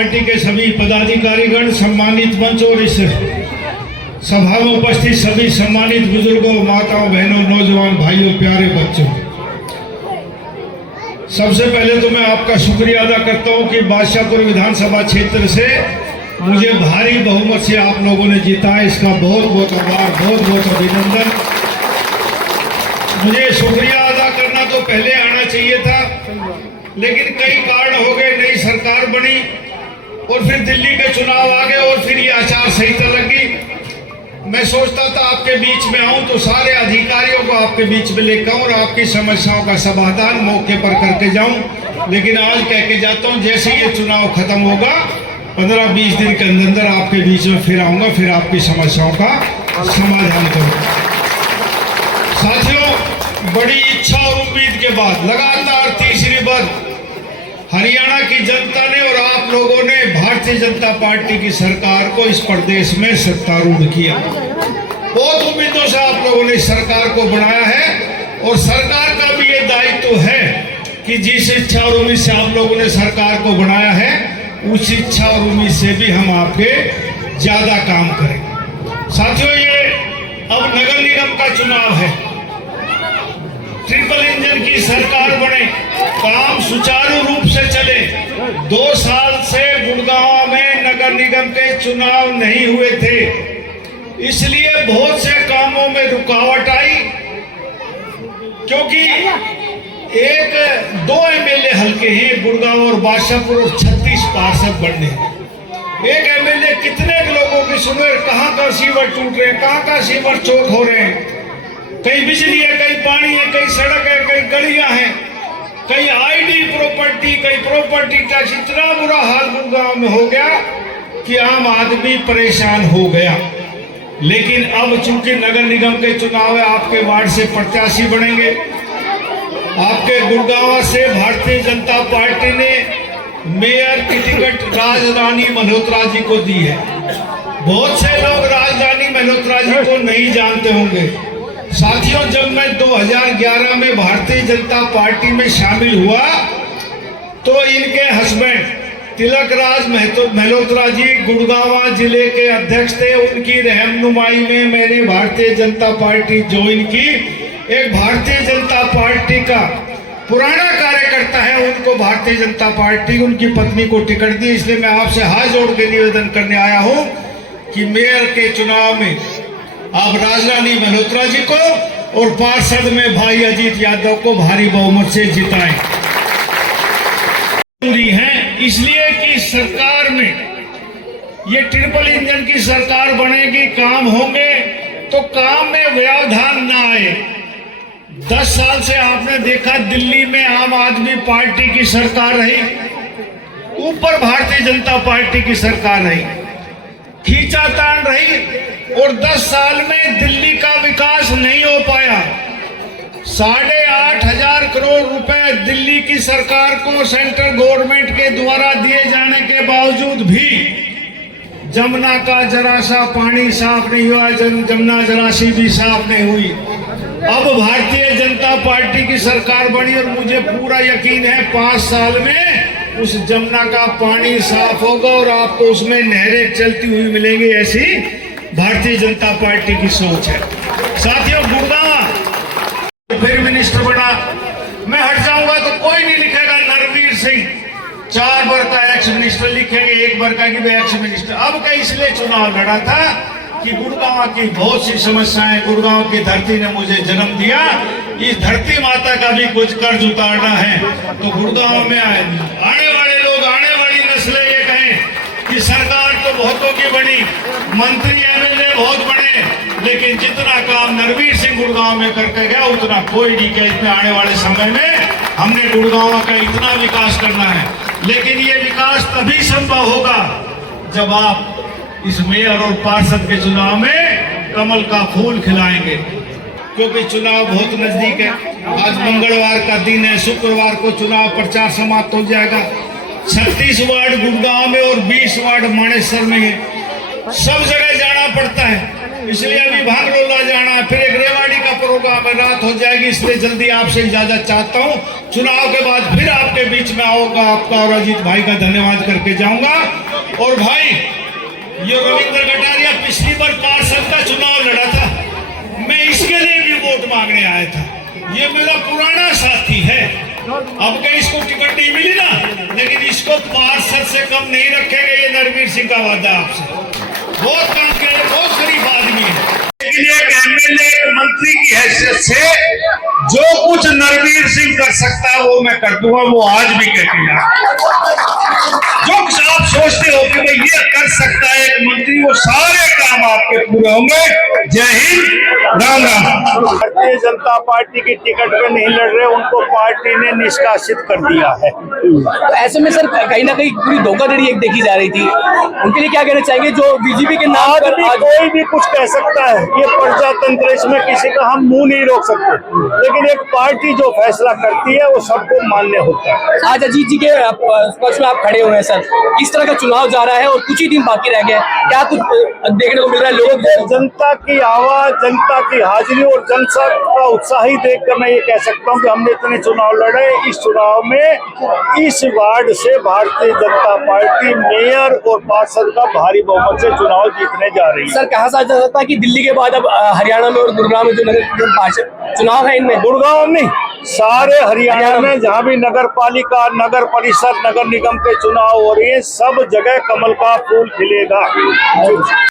Party के सभी पदाधिकारीगण, सम्मानित मंच और इस सभा में उपस्थित सभी सम्मानित बुजुर्गों, माताओं, बहनों, नौजवान भाइयों, प्यारे बच्चों, सबसे पहले तो मैं आपका शुक्रिया अदा करता हूं कि बादशाहपुर विधानसभा क्षेत्र से मुझे भारी बहुमत से आप लोगों ने जीता है। इसका बहुत बहुत आभार, बहुत बहुत अभिनंदन। मुझे शुक्रिया अदा करना तो पहले आना चाहिए था, लेकिन कई कारण हो गए, नई सरकार बनी और फिर दिल्ली के चुनाव आ गए और फिर ये आचार संहिता लगी। मैं सोचता था आपके बीच में आऊं तो सारे अधिकारियों को आपके बीच में लेकर आऊं और आपकी समस्याओं का समाधान मौके पर करके जाऊं, लेकिन आज कह के जाता हूं जैसे ये चुनाव खत्म होगा 15-20 दिन के अंदर आपके बीच में फिर आऊंगा, फिर आपकी समस्याओं का समाधान करूंगा। साथियों, बड़ी इच्छा और उम्मीद के बाद लगातार तीसरी बार हरियाणा की जनता ने और आप लोगों ने भारतीय जनता पार्टी की सरकार को इस प्रदेश में सत्तारूढ़ किया। बहुत उम्मीदों से आप लोगों ने इस सरकार को बनाया है और सरकार का भी ये दायित्व है कि जिस इच्छा और उम्मीद से आप लोगों ने सरकार को बनाया है, उस इच्छा और उम्मीद से भी हम आपके ज्यादा काम करें। साथियों, ये अब नगर निगम का चुनाव है, ट्रिपल इंजन की सरकार बने, काम सुचारू रूप से चले। 2 साल से गुड़गांव में नगर निगम के चुनाव नहीं हुए थे, इसलिए बहुत से कामों में रुकावट आई, क्योंकि 1-2 एमएलए हल्के हैं गुड़गांव और बादशाहपुर और 36 पार्षद बनने। एक एमएलए कितने लोगों की सुने, कहाँ का सीवर टूट रहे हैं, कहाँ का सीवर चौक हो रहे हैं, कहीं बिजली है, कहीं पानी है, कहीं सड़क है, कहीं गलियां हैं, कहीं आईडी प्रॉपर्टी, कहीं प्रॉपर्टी टैक्स। इतना बुरा हाल गुड़गांव में हो गया कि आम आदमी परेशान हो गया। लेकिन अब चूंकि नगर निगम के चुनाव है, आपके वार्ड से प्रत्याशी बनेंगे। आपके गुड़गांव से भारतीय जनता पार्टी ने मेयर की टिकट राजरानी मल्होत्रा जी को दी है। बहुत से लोग राजरानी मल्होत्रा जी को नहीं जानते होंगे। साथियों, जब मैं 2011 में भारतीय जनता पार्टी में शामिल हुआ तो इनके हस्बैंड तिलक राज मल्होत्रा जी गुड़गांव जिले के अध्यक्ष थे। उनकी रहनुमाई में मैंने भारतीय जनता पार्टी ज्वाइन की। एक भारतीय जनता पार्टी का पुराना कार्यकर्ता है, उनको भारतीय जनता पार्टी उनकी पत्नी को टिकट दी। इसलिए मैं आपसे हाथ जोड़ के निवेदन करने आया हूं कि मेयर के चुनाव में आप राजरानी मल्होत्रा जी को और पार्षद में भाई अजीत यादव को भारी बहुमत से जिताएं। जरूरी है इसलिए कि सरकार में ये ट्रिपल इंजन की सरकार बनेगी, काम होंगे तो काम में व्यवधान ना आए। 10 साल से आपने देखा दिल्ली में आम आदमी पार्टी की सरकार रही, ऊपर भारतीय जनता पार्टी की सरकार रही, खींचातान रही और 10 साल में दिल्ली का विकास नहीं हो पाया। 8,500 करोड़ रुपए दिल्ली की सरकार को सेंट्रल गवर्नमेंट के द्वारा दिए जाने के बावजूद भी जमुना का जरा सा पानी साफ नहीं हुआ, जमुना जरा सी भी साफ नहीं हुई। अब भारतीय जनता पार्टी की सरकार बनी और मुझे पूरा यकीन है 5 साल में उस जमुना का पानी साफ होगा और आपको उसमें नहरें चलती हुई मिलेंगी। ऐसी भारतीय जनता पार्टी की सोच है। साथियों, गुड़गांव फिर मिनिस्टर बना, मैं हट जाऊंगा तो कोई नहीं लिखेगा नरवीर सिंह, 4 बार का एक्स मिनिस्टर लिखेंगे, 1 बार का कि एक्स मिनिस्टर। अब का इसलिए चुनाव लड़ा था कि गुड़गांव की बहुत सी समस्याएं, गुड़गांव की धरती ने मुझे जन्म दिया, इस धरती माता का भी कुछ कर्ज उतारना है। तो गुड़गांव में आने वाले लोग, आने वाली नस्लें ये कहें कि सरकार तो बहुतों की बनी, मंत्री एमएलए बहुत बने, लेकिन जितना काम नरवीर सिंह गुड़गांव में करके गया उतना कोई नहीं किया। इसमें आने वाले समय में हमने गुड़गांव का इतना विकास करना है, लेकिन ये विकास तभी संभव होगा जब आप इस मेयर और पार्षद के चुनाव में कमल का फूल खिलाएंगे, क्योंकि चुनाव बहुत नजदीक है। आज मंगलवार का दिन है, शुक्रवार को चुनाव प्रचार समाप्त हो जाएगा। 36 वार्ड गुड़गांव में और 20 वार्ड मानेसर में है। सब जगह जाना पड़ता है, इसलिए अभी भागलोला जाना है, फिर एक रेवाड़ी का करोगा, मैं रात हो जाएगी, इसलिए जल्दी आपसे इजाजत चाहता हूं। चुनाव के बाद फिर आपके बीच में आऊंगा, आपका और अजीत भाई का धन्यवाद करके जाऊंगा। और भाई, ये रविंद्र कटारिया पिछली बार पार्षद का चुनाव लड़ा था, मैं इसके लिए भी वोट मांगने आया था। ये मेरा पुराना साथी है। अब के इसको टिकट नहीं मिली ना, लेकिन इसको पार्षद से कम नहीं रखेंगे, ये नरवीर सिंह का वादा आपसे। बहुत काम किया, बहुत शरीफ आदमी है, लेकिन एक एमएलए, एक मंत्री की हैसियत से जो कुछ नरवीर सिंह कर सकता है वो मैं कर दूंगा। वो आज भी कहते हैं, जो कुछ आप सोचते हो कि भाई ये कर सकता है एक मंत्री, वो सारे काम आपके पूरे होंगे। जय हिंद, राम राम। भारतीय जनता पार्टी की टिकट पे नहीं लड़ रहे, उनको पार्टी ने निष्कासित कर दिया है। तो ऐसे में सर कहीं ना कहीं पूरी धोखाधड़ी एक देखी जा रही थी, उनके लिए क्या कहना चाहेंगे जो बीजेपी के नाम पर कोई भी कुछ कह सकता है, ये प्रजातंत्र, इसमें किसी का हम मुंह नहीं रोक सकते, लेकिन एक पार्टी जो फैसला करती है वो सबको मान्य होता है। आज अजीत जी के पक्ष में आप खड़े हुए हैं सर, किस तरह का चुनाव जा रहा है और कुछ ही दिन बाकी रह गए, क्या कुछ देखने को मिल रहा है लोगों को? जनता की आवाज, जनता की हाजिरी और जनता का उत्साह ही देखकर मैं ये कह सकता हूँ कि हमने इतने चुनाव लड़े, इस चुनाव में इस वार्ड से भारतीय जनता पार्टी मेयर और पार्षद का भारी बहुमत से चुनाव जीतने जा रही है। सर कहा जा सकता है कि दिल्ली के बाद अब हरियाणा में और गुरुग्राम में जो नगर पार्षद चुनाव है, इनमें गुड़गांव नहीं, सारे हरियाणा में जहाँ भी नगर पालिका, नगर परिषद, नगर निगम के चुनाव हो रही है, सब जगह कमल का फूल खिलेगा।